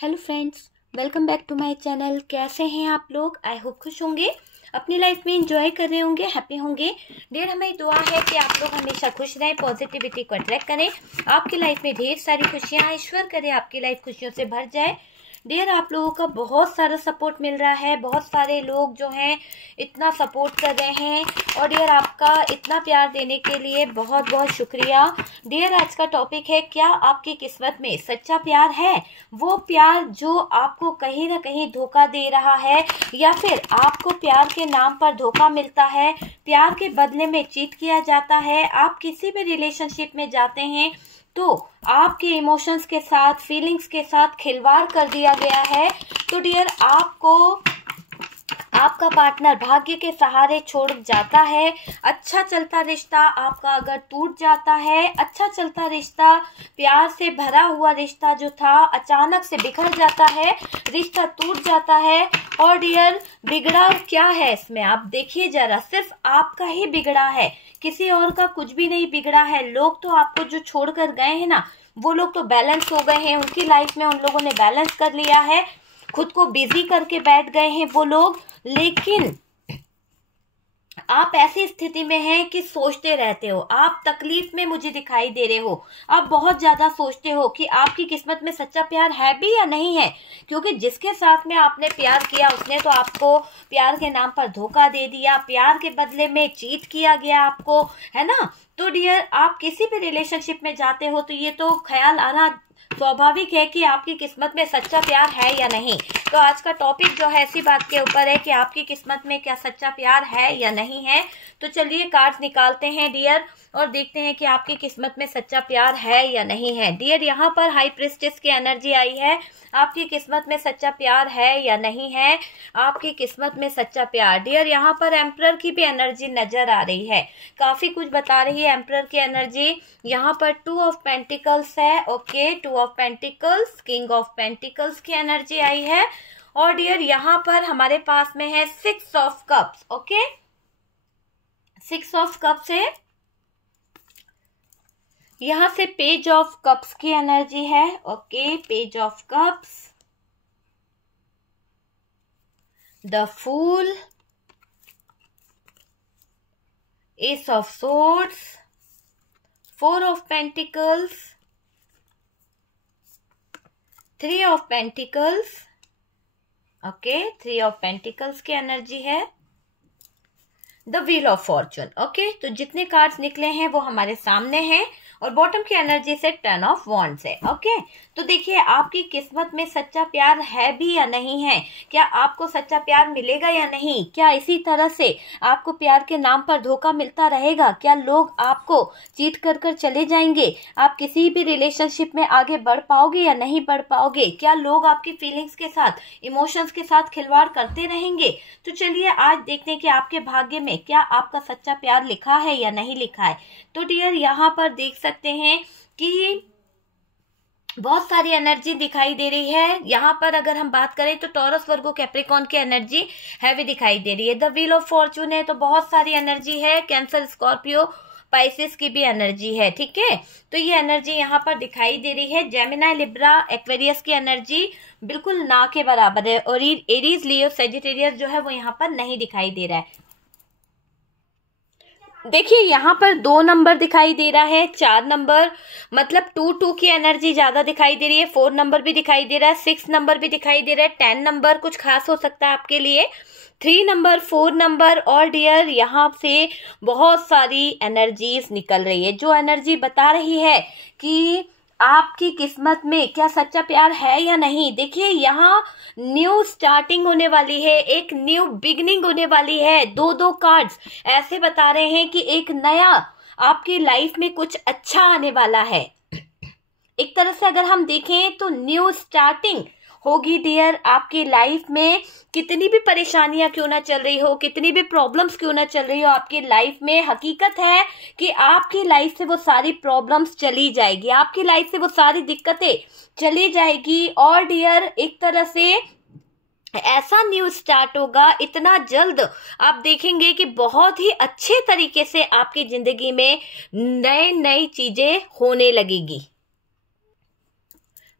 Hello friends, welcome back to my channel. कैसे हैं आप लोग? आई होप खुश होंगे, अपनी लाइफ में एंजॉय कर रहे होंगे, हैप्पी होंगे। डियर, हमें दुआ है कि आप लोग हमेशा खुश रहें, पॉजिटिविटी को अट्रैक्ट करें, आपकी लाइफ में ढेर सारी खुशियां, ईश्वर करे आपकी लाइफ खुशियों से भर जाए। डियर, आप लोगों का बहुत सारा सपोर्ट मिल रहा है, बहुत सारे लोग जो हैं इतना सपोर्ट कर रहे हैं और डियर आपका इतना प्यार देने के लिए बहुत बहुत शुक्रिया। डियर, आज का टॉपिक है, क्या आपकी किस्मत में सच्चा प्यार है? वो प्यार जो आपको कहीं ना कहीं धोखा दे रहा है या फिर आपको प्यार के नाम पर धोखा मिलता है, प्यार के बदले में चीट किया जाता है। आप किसी भी रिलेशनशिप में जाते हैं तो आपके इमोशंस के साथ, फीलिंग्स के साथ खिलवाड़ कर दिया गया है। तो डियर, आपको आपका पार्टनर भाग्य के सहारे छोड़ जाता है। अच्छा चलता रिश्ता आपका अगर टूट जाता है, अच्छा चलता रिश्ता, प्यार से भरा हुआ रिश्ता जो था अचानक से बिखर जाता है, रिश्ता टूट जाता है। और डियर, बिगड़ा क्या है इसमें? आप देखिए जरा, सिर्फ आपका ही बिगड़ा है, किसी और का कुछ भी नहीं बिगड़ा है। लोग तो आपको जो छोड़कर गए हैं ना, वो लोग तो बैलेंस हो गए हैं, उनकी लाइफ में उन लोगों ने बैलेंस कर लिया है, खुद को बिजी करके बैठ गए हैं वो लोग। लेकिन आप ऐसी स्थिति में हैं कि सोचते रहते हो, आप तकलीफ में मुझे दिखाई दे रहे हो, आप बहुत ज्यादा सोचते हो कि आपकी किस्मत में सच्चा प्यार है भी या नहीं है, क्योंकि जिसके साथ में आपने प्यार किया उसने तो आपको प्यार के नाम पर धोखा दे दिया, प्यार के बदले में चीट किया गया आपको, है ना। तो डियर, आप किसी भी रिलेशनशिप में जाते हो तो ये तो ख्याल आना स्वाभाविक है कि आपकी किस्मत में सच्चा प्यार है या नहीं। तो आज का टॉपिक जो है इसी बात के ऊपर है कि आपकी किस्मत में क्या सच्चा प्यार है या नहीं है। तो चलिए कार्ड्स निकालते हैं डियर और देखते हैं कि आपकी किस्मत में सच्चा प्यार है या नहीं है। डियर, यहाँ पर हाई प्रिस्टेस की एनर्जी आई है, आपकी किस्मत में सच्चा प्यार है या नहीं है, आपकी किस्मत में सच्चा प्यार। डियर, यहाँ पर एम्परर की भी एनर्जी नजर आ रही है, काफी कुछ बता रही है एम्परर की एनर्जी। यहाँ पर 2 ऑफ पेंटिकल्स है, okay, 2 of pentacles, king of pentacles की एनर्जी आई है। और डियर, यहाँ पर हमारे पास में है 6 of cups, okay, 6 of cups है। यहां से पेज ऑफ कप्स की एनर्जी है, okay, page of cups, the fool, ace of swords, 4 of pentacles, 3 of pentacles, okay, 3 of pentacles की एनर्जी है, the wheel of fortune, okay. तो जितने cards निकले हैं वो हमारे सामने हैं और बॉटम की एनर्जी से 10 ऑफ वॉन्ड्स है, ओके। तो देखिए, आपकी किस्मत में सच्चा प्यार है भी या नहीं है, क्या आपको सच्चा प्यार मिलेगा या नहीं, क्या इसी तरह से आपको प्यार के नाम पर धोखा मिलता रहेगा, क्या लोग आपको चीट कर कर चले जाएंगे, आप किसी भी रिलेशनशिप में आगे बढ़ पाओगे या नहीं बढ़ पाओगे, क्या लोग आपकी फीलिंग्स के साथ, इमोशंस के साथ खिलवाड़ करते रहेंगे। तो चलिए आज देखते हैं कि आपके भाग्य में क्या आपका सच्चा प्यार लिखा है या नहीं लिखा है। तो डियर, यहाँ पर देख सकते हैं कि बहुत सारी एनर्जी दिखाई दे रही है। यहाँ पर अगर हम बात करें तो टॉरस, वर्गो, कैप्रिकॉर्न की एनर्जी हैवी दिखाई दे रही है। द व्हील ऑफ फॉर्चून है तो बहुत सारी एनर्जी है, कैंसर, स्कॉर्पियो, पाइसेस की भी एनर्जी है, ठीक है। तो ये एनर्जी यहाँ पर दिखाई दे रही है। जेमिनाई, लिब्रा, एक्वेरियस की एनर्जी बिल्कुल ना के बराबर है और एरीज, लियो, सेजिटेरियस जो है वो यहाँ पर नहीं दिखाई दे रहा है। देखिए, यहाँ पर 2 नंबर दिखाई दे रहा है, 4 नंबर, मतलब 2 की एनर्जी ज्यादा दिखाई दे रही है, 4 नंबर भी दिखाई दे रहा है, 6 नंबर भी दिखाई दे रहा है, 10 नंबर कुछ खास हो सकता है आपके लिए, 3 नंबर, 4 नंबर। और डियर, यहाँ से बहुत सारी एनर्जीज निकल रही है जो एनर्जी बता रही है कि आपकी किस्मत में क्या सच्चा प्यार है या नहीं। देखिए, यहाँ न्यू स्टार्टिंग होने वाली है, एक न्यू बिगनिंग होने वाली है। 2 कार्ड्स ऐसे बता रहे हैं कि एक नया आपकी लाइफ में कुछ अच्छा आने वाला है। एक तरह से अगर हम देखें तो न्यू स्टार्टिंग होगी डियर आपकी लाइफ में। कितनी भी परेशानियां क्यों ना चल रही हो, कितनी भी प्रॉब्लम्स क्यों ना चल रही हो आपकी लाइफ में, हकीकत है कि आपकी लाइफ से वो सारी प्रॉब्लम्स चली जाएगी, आपकी लाइफ से वो सारी दिक्कतें चली जाएगी। और डियर, एक तरह से ऐसा न्यू स्टार्ट होगा इतना जल्द, आप देखेंगे कि बहुत ही अच्छे तरीके से आपकी जिंदगी में नई चीजें होने लगेगी।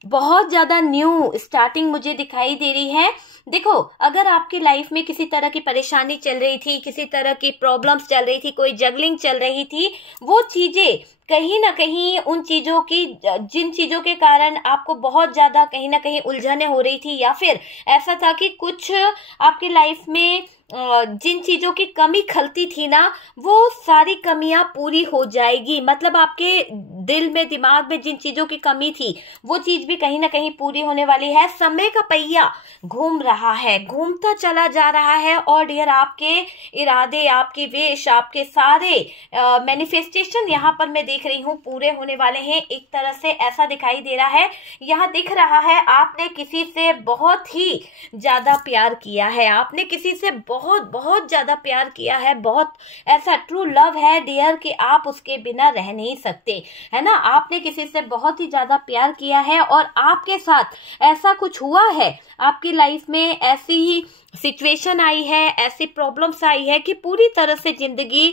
बहुत ज़्यादा न्यू स्टार्टिंग मुझे दिखाई दे रही है। देखो, अगर आपकी लाइफ में किसी तरह की परेशानी चल रही थी, किसी तरह की प्रॉब्लम्स चल रही थी, कोई जगलिंग चल रही थी, वो चीज़ें कहीं ना कहीं उन चीज़ों की, जिन चीज़ों के कारण आपको बहुत ज़्यादा कहीं ना कहीं उलझने हो रही थी, या फिर ऐसा था कि कुछ आपकी लाइफ में जिन चीज़ों की कमी खलती थी ना, वो सारी कमियां पूरी हो जाएगी। मतलब आपके दिल में, दिमाग में जिन चीज़ों की कमी थी, वो चीज़ भी कहीं ना कहीं पूरी होने वाली है। समय का पहिया घूम रहा है, घूमता चला जा रहा है, और डियर आपके इरादे, आपके विश, आपके सारे मैनिफेस्टेशन यहाँ पर मैं देख रही हूँ पूरे होने वाले हैं। एक तरह से ऐसा दिखाई दे रहा है, यहाँ दिख रहा है आपने किसी से बहुत ही ज़्यादा प्यार किया है, आपने किसी से बहुत बहुत ज़्यादा प्यार किया है, बहुत ऐसा ट्रू लव है डियर कि आप उसके बिना रह नहीं सकते, है ना। आपने किसी से बहुत ही ज़्यादा प्यार किया है, और आपके साथ ऐसा कुछ हुआ है, आपकी लाइफ में ऐसी ही सिचुएशन आई है, ऐसी प्रॉब्लम्स आई है कि पूरी तरह से जिंदगी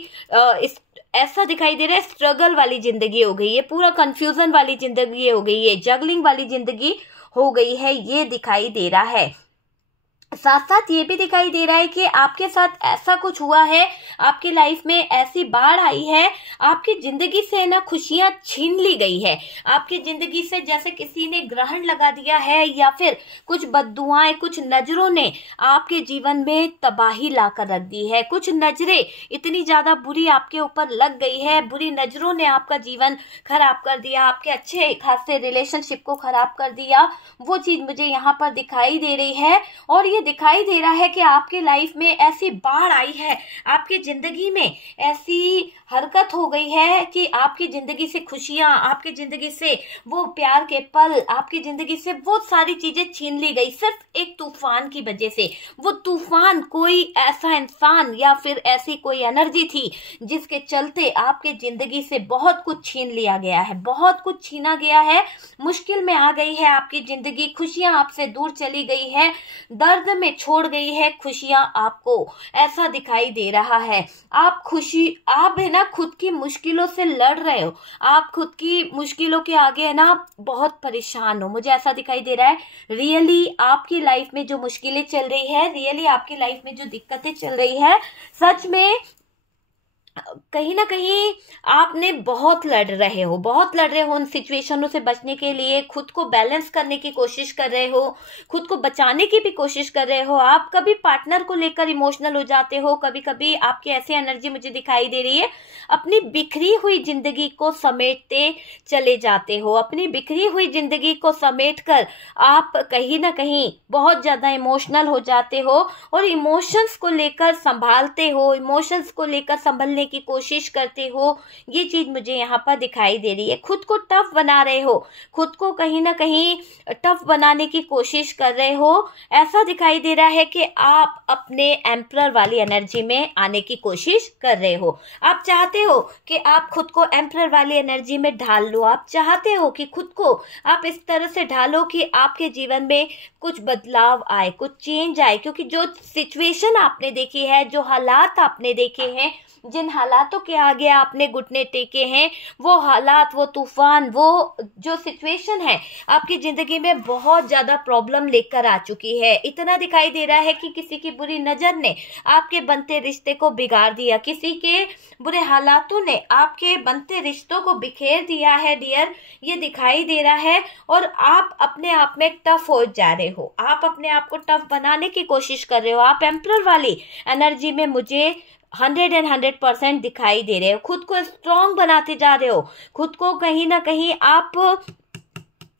ऐसा दिखाई दे रहा है, स्ट्रगल वाली जिंदगी हो गई है, पूरा कंफ्यूजन वाली जिंदगी हो गई है, जगलिंग वाली जिंदगी हो गई है, ये दिखाई दे रहा है। साथ साथ ये भी दिखाई दे रहा है कि आपके साथ ऐसा कुछ हुआ है, आपकी लाइफ में ऐसी बाढ़ आई है, आपकी जिंदगी से ना खुशियां छीन ली गई है, आपकी जिंदगी से जैसे किसी ने ग्रहण लगा दिया है, या फिर कुछ बद्दुआएं, कुछ नजरों ने आपके जीवन में तबाही ला कर रख दी है। कुछ नजरें इतनी ज्यादा बुरी आपके ऊपर लग गई है, बुरी नजरों ने आपका जीवन खराब कर दिया, आपके अच्छे खासे रिलेशनशिप को खराब कर दिया। वो चीज मुझे यहाँ पर दिखाई दे रही है, और ये दिखाई दे रहा है कि आपकी लाइफ में ऐसी बाढ़ आई है, आपकी जिंदगी में ऐसी हरकत हो गई है कि आपकी जिंदगी से खुशियां, आपकी जिंदगी से वो प्यार के पल, आपकी जिंदगी से वो सारी चीजें छीन ली गई, सिर्फ एक तूफान की वजह से। वो तूफान कोई ऐसा इंसान या फिर ऐसी कोई एनर्जी थी जिसके चलते आपके जिंदगी से बहुत कुछ छीन लिया गया है, बहुत कुछ छीना गया है, मुश्किल में आ गई है आपकी जिंदगी, खुशियां आपसे दूर चली गई है, दर्द में छोड़ गई है खुशियां आपको, ऐसा दिखाई दे रहा है। आप है ना खुद की मुश्किलों से लड़ रहे हो, आप खुद की मुश्किलों के आगे है ना बहुत परेशान हो, मुझे ऐसा दिखाई दे रहा है। रियली आपकी लाइफ में जो मुश्किलें चल रही है, रियली आपकी लाइफ में जो दिक्कतें चल रही है, सच में कहीं ना कहीं आपने बहुत लड़ रहे हो उन सिचुएशनों से बचने के लिए, खुद को बैलेंस करने की कोशिश कर रहे हो, खुद को बचाने की भी कोशिश कर रहे हो। आप कभी पार्टनर को लेकर इमोशनल हो जाते हो, कभी कभी आपकी ऐसी एनर्जी मुझे दिखाई दे रही है, अपनी बिखरी हुई जिंदगी को समेटते चले जाते हो, अपनी बिखरी हुई जिंदगी को समेट कर आप कहीं ना कहीं बहुत ज्यादा इमोशनल हो जाते हो, और इमोशंस को लेकर संभालते हो, इमोशंस को लेकर संभलने की कोशिश करते हो। ये चीज मुझे यहाँ पर दिखाई दे रही है। खुद को टफ बना रहे हो, खुद को कहीं ना कहीं टफ बनाने की कोशिश कर रहे हो। ऐसा दिखाई दे रहा है कि आप अपने एम्परर वाली एनर्जी में आने की कोशिश कर रहे हो। आप चाहते हो कि आप खुद को एम्परर वाली एनर्जी में ढाल लो, आप चाहते हो कि खुद को आप इस तरह से ढालो कि आपके जीवन में कुछ बदलाव आए, कुछ चेंज आए, क्योंकि जो सिचुएशन आपने देखी है, जो हालात आपने देखे हैं, जिन हालातों के आगे आपने घुटने टेके हैं, वो हालात, वो तूफान, वो जो सिचुएशन है आपकी जिंदगी में बहुत ज्यादा प्रॉब्लम लेकर आ चुकी है। इतना दिखाई दे रहा है कि किसी की बुरी नजर ने आपके बनते रिश्ते को बिगाड़ दिया, किसी के बुरे हालातों ने आपके बनते रिश्तों को बिखेर दिया है डियर, ये दिखाई दे रहा है। और आप अपने आप में टफ हो जा रहे हो, आप अपने आप को टफ बनाने की कोशिश कर रहे हो, आप एम्परर वाली एनर्जी में मुझे 100% दिखाई दे रहे हो, खुद को स्ट्रॉन्ग बनाते जा रहे हो, खुद को कहीं ना कहीं आप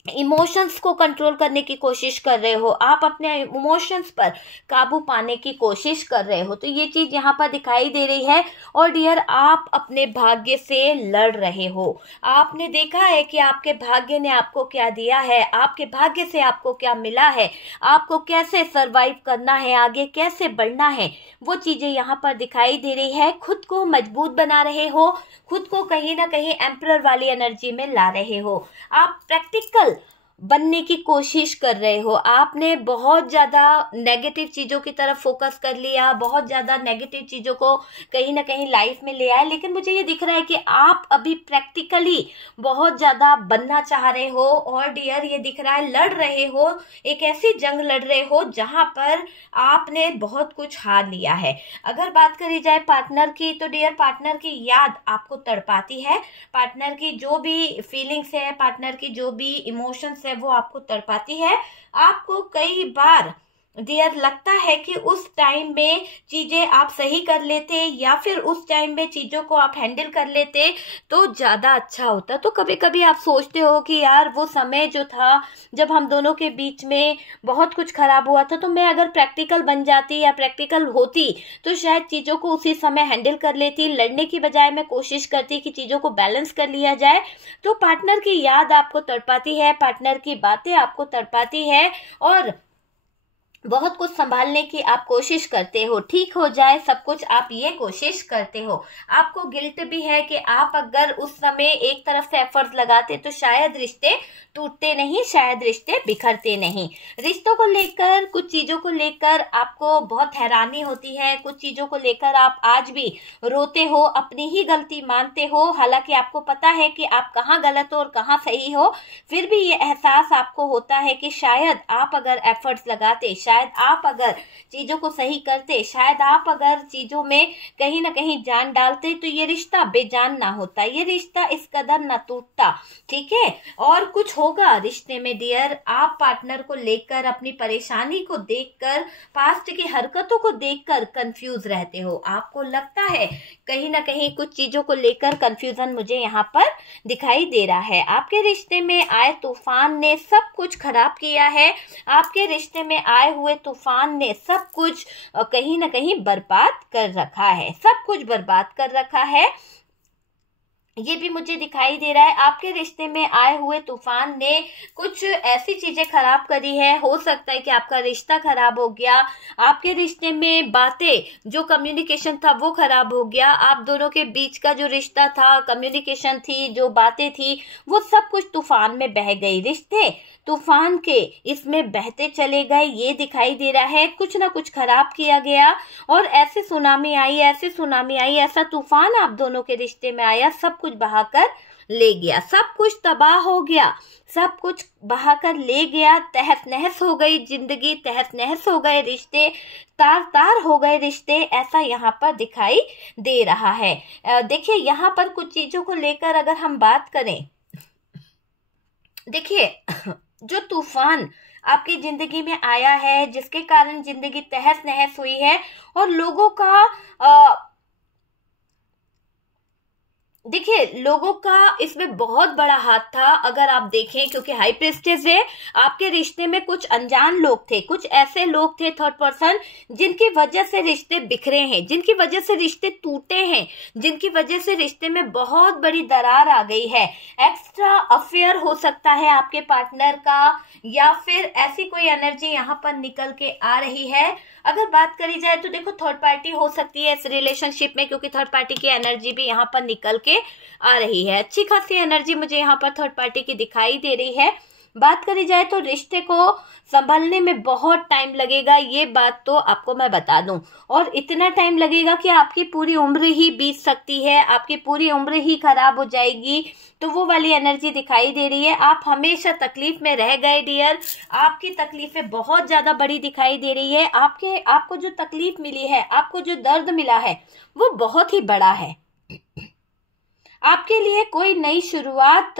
इमोशंस को कंट्रोल करने की कोशिश कर रहे हो, आप अपने इमोशंस पर काबू पाने की कोशिश कर रहे हो। तो ये चीज यहाँ पर दिखाई दे रही है। और डियर आप अपने भाग्य से लड़ रहे हो, आपने देखा है कि आपके भाग्य ने आपको क्या दिया है, आपके भाग्य से आपको क्या मिला है, आपको कैसे सरवाइव करना है, आगे कैसे बढ़ना है, वो चीजें यहाँ पर दिखाई दे रही है। खुद को मजबूत बना रहे हो, खुद को कहीं ना कहीं एम्परर वाली एनर्जी में ला रहे हो। आप प्रैक्टिकल बनने की कोशिश कर रहे हो, आपने बहुत ज़्यादा नेगेटिव चीज़ों की तरफ फोकस कर लिया, बहुत ज़्यादा नेगेटिव चीज़ों को कहीं ना कहीं लाइफ में ले आए, लेकिन मुझे ये दिख रहा है कि आप अभी प्रैक्टिकली बहुत ज़्यादा बनना चाह रहे हो। और डियर ये दिख रहा है लड़ रहे हो, एक ऐसी जंग लड़ रहे हो जहाँ पर आपने बहुत कुछ हार लिया है। अगर बात करी जाए पार्टनर की, तो डियर पार्टनर की याद आपको तड़पाती है, पार्टनर की जो भी फीलिंग्स है, पार्टनर की जो भी इमोशंस है वो आपको तड़पाती है। आपको कई बार डियर लगता है कि उस टाइम में चीजें आप सही कर लेते या फिर उस टाइम में चीजों को आप हैंडल कर लेते तो ज्यादा अच्छा होता। तो कभी कभी आप सोचते हो कि यार वो समय जो था जब हम दोनों के बीच में बहुत कुछ खराब हुआ था, तो मैं अगर प्रैक्टिकल बन जाती या प्रैक्टिकल होती तो शायद चीजों को उसी समय हैंडल कर लेती, लड़ने की बजाय मैं कोशिश करती कि चीजों को बैलेंस कर लिया जाए। तो पार्टनर की याद आपको तड़पाती है, पार्टनर की बातें आपको तड़पाती है और बहुत कुछ संभालने की आप कोशिश करते हो, ठीक हो जाए सब कुछ आप ये कोशिश करते हो। आपको गिल्ट भी है कि आप अगर उस समय एक तरफ से एफर्ट्स लगाते तो शायद रिश्ते टूटते नहीं, शायद रिश्ते बिखरते नहीं। रिश्तों को लेकर, कुछ चीजों को लेकर आपको बहुत हैरानी होती है, कुछ चीजों को लेकर आप आज भी रोते हो, अपनी ही गलती मानते हो, हालांकि आपको पता है कि आप कहाँ गलत हो और कहाँ सही हो। फिर भी ये एहसास आपको होता है कि शायद आप अगर एफर्ट्स लगाते, शायद आप अगर चीजों को सही करते, शायद आप अगर चीजों में कहीं ना कहीं जान डालते तो ये रिश्ता बेजान ना होता, ये रिश्ता इस कदर ना टूटता। ठीक है, और कुछ होगा रिश्ते में डियर, आप पार्टनर को लेकर, अपनी परेशानी को देखकर, पास्ट की हरकतों को देखकर कंफ्यूज रहते हो। आपको लगता है कहीं ना कहीं कुछ चीजों को लेकर कंफ्यूजन मुझे यहाँ पर दिखाई दे रहा है। आपके रिश्ते में आए तूफान ने सब कुछ खराब किया है, आपके रिश्ते में आए हुए तूफान ने सब कुछ कहीं ना कहीं बर्बाद कर रखा है, सब कुछ बर्बाद कर रखा है। ये भी मुझे दिखाई दे रहा है आपके रिश्ते में आए हुए तूफान ने कुछ ऐसी चीजें खराब करी है। हो सकता है कि आपका रिश्ता खराब हो गया, आपके रिश्ते में बातें, जो कम्युनिकेशन था वो खराब हो गया, आप दोनों के बीच का जो रिश्ता था, कम्युनिकेशन थी, जो बातें थी, वो सब कुछ तूफान में बह गई। रिश्ते तूफान के इसमें बहते चले गए, ये दिखाई दे रहा है। कुछ ना कुछ खराब किया गया और ऐसे सुनामी आई, ऐसे सुनामी आई, ऐसा तूफान आप दोनों के रिश्ते में आया, सब कुछ बहाकर ले गया, सब कुछ तबाह हो गया, सब कुछ बहाकर ले गया। तहस नहस हो गई जिंदगी, तहस नहस हो गए रिश्ते, तार तार हो गए रिश्ते, ऐसा यहाँ पर दिखाई दे रहा है। देखिए यहाँ पर कुछ चीजों को लेकर अगर हम बात करें, देखिए जो तूफान आपकी जिंदगी में आया है, जिसके कारण जिंदगी तहस नहस हुई है और लोगों का देखिए लोगों का इसमें बहुत बड़ा हाथ था अगर आप देखें, क्योंकि हाई प्रीस्टेस है, आपके रिश्ते में कुछ अनजान लोग थे, कुछ ऐसे लोग थे थर्ड पर्सन जिनकी वजह से रिश्ते बिखरे हैं, जिनकी वजह से रिश्ते टूटे हैं, जिनकी वजह से रिश्ते में बहुत बड़ी दरार आ गई है। एक्स्ट्रा अफेयर हो सकता है आपके पार्टनर का, या फिर ऐसी कोई एनर्जी यहाँ पर निकल के आ रही है। अगर बात करी जाए तो देखो थर्ड पार्टी हो सकती है इस रिलेशनशिप में, क्योंकि थर्ड पार्टी की एनर्जी भी यहाँ पर निकल के आ रही है। अच्छी खासी एनर्जी मुझे यहाँ पर थर्ड पार्टी की दिखाई दे रही है। बात करी जाए तो रिश्ते को संभलने में बहुत टाइम लगेगा, ये बात तो आपको मैं बता दूं, और इतना टाइम लगेगा कि आपकी पूरी उम्र ही बीत सकती है, आपकी पूरी उम्र ही खराब हो जाएगी। तो वो वाली एनर्जी दिखाई दे रही है। आप हमेशा तकलीफ में रह गए डियर, आपकी तकलीफें बहुत ज्यादा बड़ी दिखाई दे रही है। आपको जो तकलीफ मिली है, आपको जो दर्द मिला है वो बहुत ही बड़ा है। आपके लिए कोई नई शुरुआत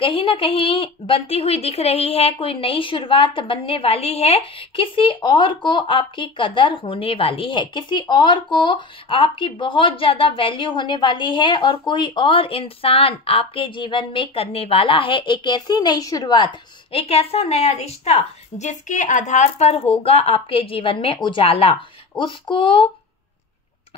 कहीं ना कहीं बनती हुई दिख रही है, कोई नई शुरुआत बनने वाली है, किसी और को आपकी कदर होने वाली है, किसी और को आपकी बहुत ज्यादा वैल्यू होने वाली है और कोई और इंसान आपके जीवन में करने वाला है एक ऐसी नई शुरुआत, एक ऐसा नया रिश्ता जिसके आधार पर होगा आपके जीवन में उजाला। उसको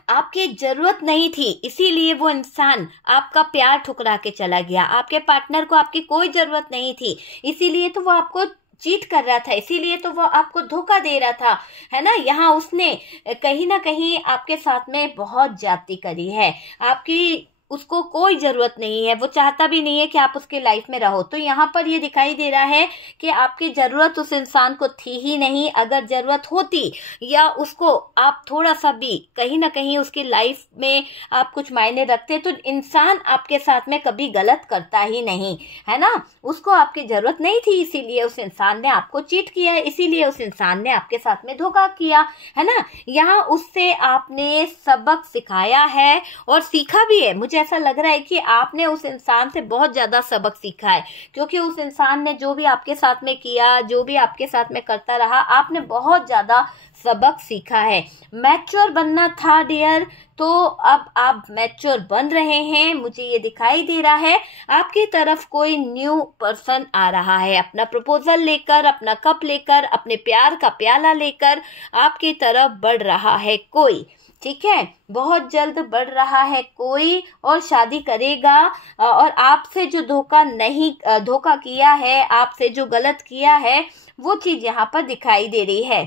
आपकी जरूरत नहीं थी, इसीलिए वो इंसान आपका प्यार ठुकरा के चला गया। आपके पार्टनर को आपकी कोई जरूरत नहीं थी, इसीलिए तो वो आपको चीट कर रहा था, इसीलिए तो वो आपको धोखा दे रहा था, है ना। यहाँ उसने कहीं ना कहीं आपके साथ में बहुत ज्यादती करी है, आपकी उसको कोई जरूरत नहीं है, वो चाहता भी नहीं है कि आप उसके लाइफ में रहो। तो यहाँ पर ये दिखाई दे रहा है कि आपकी जरूरत उस इंसान को थी ही नहीं। अगर जरूरत होती या उसको आप थोड़ा सा भी कहीं ना कहीं उसकी लाइफ में आप कुछ मायने रखते तो इंसान आपके साथ में कभी गलत करता ही नहीं, है ना। उसको आपकी जरूरत नहीं थी, इसीलिए उस इंसान ने आपको चीट किया, इसीलिए उस इंसान ने आपके साथ में धोखा किया, है ना। यहाँ उससे आपने सबक सिखाया है और सीखा भी है। मुझे ऐसा लग रहा है कि आपने उस इंसान से बहुत ज्यादा सबक सीखा है, क्योंकि उस इंसान ने जो भी आपके साथ में किया, जो भी आपके साथ में करता रहा, आपने बहुत ज्यादा सबक सीखा है। मैच्योर बनना था डियर, तो अब आप मैच्योर बन रहे हैं। मुझे ये दिखाई दे रहा है आपकी तरफ कोई न्यू पर्सन आ रहा है, अपना प्रपोजल लेकर, अपना कप लेकर, अपने प्यार का प्याला लेकर आपकी तरफ बढ़ रहा है कोई, ठीक है। बहुत जल्द बढ़ रहा है कोई और शादी करेगा। और आपसे जो धोखा किया है, आपसे जो गलत किया है, वो चीज यहाँ पर दिखाई दे रही है।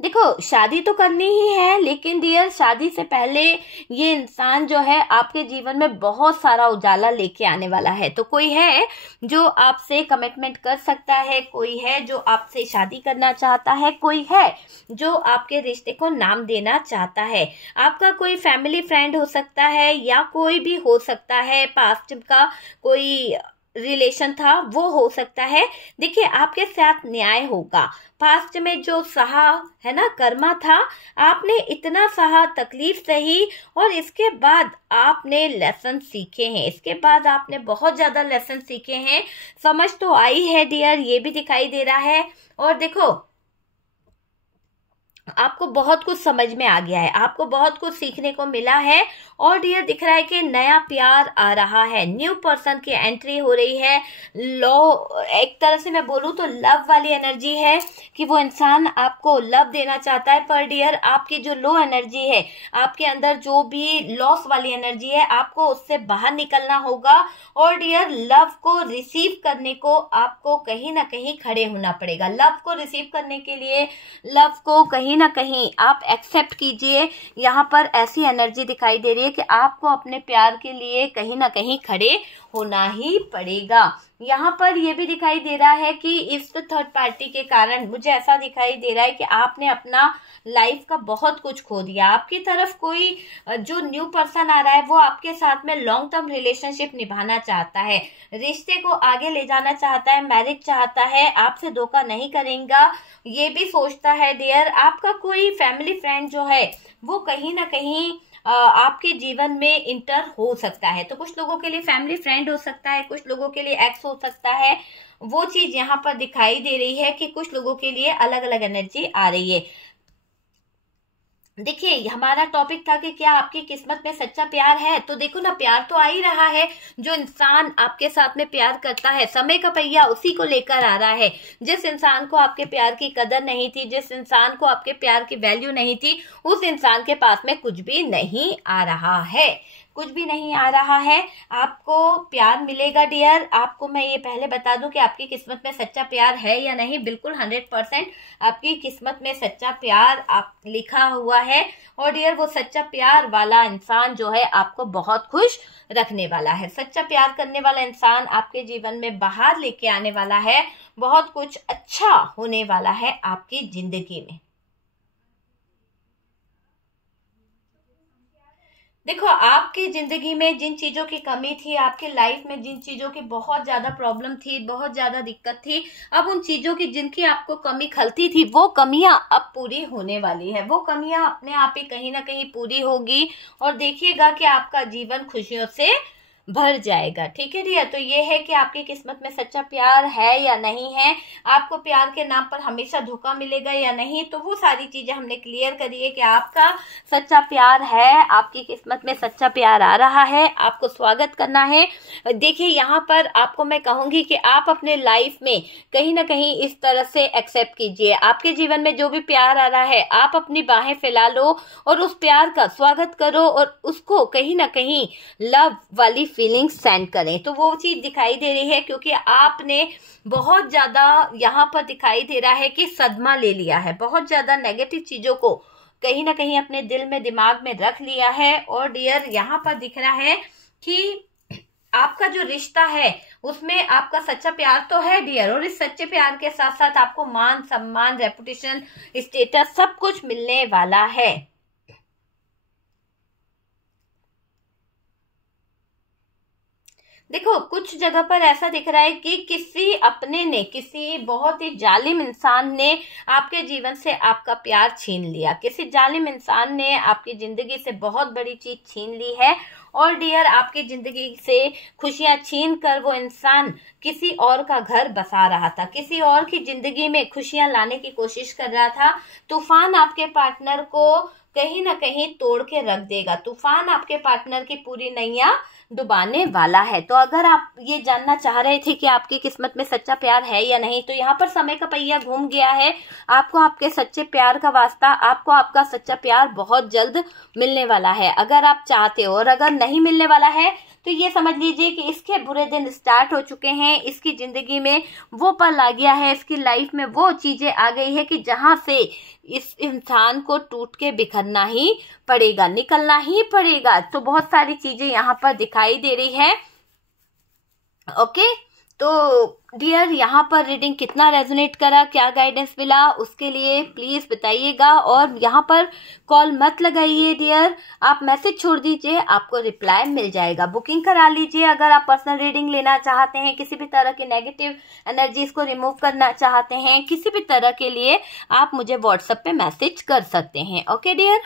देखो, शादी तो करनी ही है, लेकिन डियर शादी से पहले ये इंसान जो है आपके जीवन में बहुत सारा उजाला लेके आने वाला है। तो कोई है जो आपसे कमिटमेंट कर सकता है, कोई है जो आपसे शादी करना चाहता है, कोई है जो आपके रिश्ते को नाम देना चाहता है। आपका कोई फैमिली फ्रेंड हो सकता है या कोई भी हो सकता है, पास्ट का कोई रिलेशन था वो हो सकता है। देखिए, आपके साथ न्याय होगा। पास्ट में जो सहा है ना, कर्मा था, आपने इतना सहा, तकलीफ सही, और इसके बाद आपने लेसन सीखे हैं। इसके बाद आपने बहुत ज्यादा लेसन सीखे हैं। समझ तो आई है डियर, ये भी दिखाई दे रहा है। और देखो, आपको बहुत कुछ समझ में आ गया है, आपको बहुत कुछ सीखने को मिला है। और डियर दिख रहा है कि नया प्यार आ रहा है, न्यू पर्सन की एंट्री हो रही है। एक तरह से मैं बोलूँ तो लव वाली एनर्जी है कि वो इंसान आपको लव देना चाहता है। पर डियर आपकी जो लो एनर्जी है, आपके अंदर जो भी लॉस वाली एनर्जी है, आपको उससे बाहर निकलना होगा। और डियर लव को रिसीव करने को आपको कहीं ना कहीं खड़े होना पड़ेगा। लव को रिसीव करने के लिए, लव को कहीं ना कहीं आप एक्सेप्ट कीजिए। यहाँ पर ऐसी एनर्जी दिखाई दे रही है कि आपको अपने प्यार के लिए कहीं ना कहीं खड़े होना ही पड़ेगा। यहाँ पर यह भी दिखाई दे रहा है कि इस थर्ड पार्टी के कारण मुझे ऐसा दिखाई दे रहा है कि आपने अपना लाइफ का बहुत कुछ खो दिया। आपकी तरफ कोई जो न्यू पर्सन आ रहा है वो आपके साथ में लॉन्ग टर्म रिलेशनशिप निभाना चाहता है, रिश्ते को आगे ले जाना चाहता है, मैरिज चाहता है, आपसे धोखा नहीं करेगा, ये भी सोचता है डियर। आपका कोई फैमिली फ्रेंड जो है वो कहीं ना कहीं आपके जीवन में इंटर हो सकता है। तो कुछ लोगों के लिए फैमिली फ्रेंड हो सकता है, कुछ लोगों के लिए एक्स हो सकता है। वो चीज यहाँ पर दिखाई दे रही है कि कुछ लोगों के लिए अलग अलग एनर्जी आ रही है। देखिए, हमारा टॉपिक था कि क्या आपकी किस्मत में सच्चा प्यार है। तो देखो ना, प्यार तो आ ही रहा है। जो इंसान आपके साथ में प्यार करता है, समय का पहिया उसी को लेकर आ रहा है। जिस इंसान को आपके प्यार की कदर नहीं थी, जिस इंसान को आपके प्यार की वैल्यू नहीं थी, उस इंसान के पास में कुछ भी नहीं आ रहा है, कुछ भी नहीं आ रहा है। आपको प्यार मिलेगा डियर। आपको मैं ये पहले बता दूं कि आपकी किस्मत में सच्चा प्यार है या नहीं। बिल्कुल 100% आपकी किस्मत में सच्चा प्यार आप लिखा हुआ है। और डियर वो सच्चा प्यार वाला इंसान जो है आपको बहुत खुश रखने वाला है। सच्चा प्यार करने वाला इंसान आपके जीवन में बाहर लेके आने वाला है। बहुत कुछ अच्छा होने वाला है आपकी जिंदगी में। देखो, आपकी जिंदगी में जिन चीजों की कमी थी, आपकी लाइफ में जिन चीजों की बहुत ज्यादा प्रॉब्लम थी, बहुत ज्यादा दिक्कत थी, अब उन चीजों की जिनकी आपको कमी खलती थी, वो कमियां अब पूरी होने वाली है। वो कमियां अपने आप ही कहीं ना कहीं पूरी होगी और देखिएगा कि आपका जीवन खुशियों से भर जाएगा। ठीक है डियर, तो ये है कि आपकी किस्मत में सच्चा प्यार है या नहीं है, आपको प्यार के नाम पर हमेशा धोखा मिलेगा या नहीं। तो वो सारी चीजें हमने क्लियर करी है कि आपका सच्चा प्यार है, आपकी किस्मत में सच्चा प्यार आ रहा है, आपको स्वागत करना है। देखिए, यहाँ पर आपको मैं कहूंगी कि आप अपने लाइफ में कहीं ना कहीं इस तरह से एक्सेप्ट कीजिए। आपके जीवन में जो भी प्यार आ रहा है, आप अपनी बाहें फैला लो और उस प्यार का स्वागत करो और उसको कहीं ना कहीं लव वाली फीलिंग्स सेंड करें। तो वो चीज दिखाई दे रही है, क्योंकि आपने बहुत ज्यादा यहाँ पर दिखाई दे रहा है कि सदमा ले लिया है, बहुत ज्यादा नेगेटिव चीजों को कहीं ना कहीं अपने दिल में दिमाग में रख लिया है। और डियर यहाँ पर दिख रहा है कि आपका जो रिश्ता है उसमें आपका सच्चा प्यार तो है डियर, और इस सच्चे प्यार के साथ साथ आपको मान सम्मान, रेपुटेशन, स्टेटस सब कुछ मिलने वाला है। देखो कुछ जगह पर ऐसा दिख रहा है कि किसी बहुत ही जालिम इंसान ने आपके जीवन से आपका प्यार छीन लिया, किसी जालिम इंसान ने आपकी जिंदगी से बहुत बड़ी चीज छीन ली है। और डियर आपकी जिंदगी से खुशियां छीन कर वो इंसान किसी और का घर बसा रहा था, किसी और की जिंदगी में खुशियां लाने की कोशिश कर रहा था। तूफान आपके पार्टनर को कहीं ना कहीं तोड़ के रख देगा, तूफान आपके पार्टनर की पूरी नैया डुबाने वाला है। तो अगर आप ये जानना चाह रहे थे कि आपकी किस्मत में सच्चा प्यार है या नहीं, तो यहाँ पर समय का पहिया घूम गया है। आपको आपके सच्चे प्यार का वास्ता, आपको आपका सच्चा प्यार बहुत जल्द मिलने वाला है अगर आप चाहते हो। और अगर नहीं मिलने वाला है तो ये समझ लीजिए कि इसके बुरे दिन स्टार्ट हो चुके हैं, इसकी जिंदगी में वो पल आ गया है, इसकी लाइफ में वो चीजें आ गई है कि जहां से इस इंसान को टूट के बिखरना ही पड़ेगा, निकलना ही पड़ेगा। तो बहुत सारी चीजें यहाँ पर दिखाई दे रही है। ओके, तो डियर यहाँ पर रीडिंग कितना रेजोनेट करा, क्या गाइडेंस मिला, उसके लिए प्लीज बताइएगा। और यहाँ पर कॉल मत लगाइए डियर, आप मैसेज छोड़ दीजिए, आपको रिप्लाई मिल जाएगा। बुकिंग करा लीजिए अगर आप पर्सनल रीडिंग लेना चाहते हैं, किसी भी तरह की नेगेटिव एनर्जीज को रिमूव करना चाहते हैं, किसी भी तरह के लिए आप मुझे व्हाट्सएप पे मैसेज कर सकते हैं। Okay dear.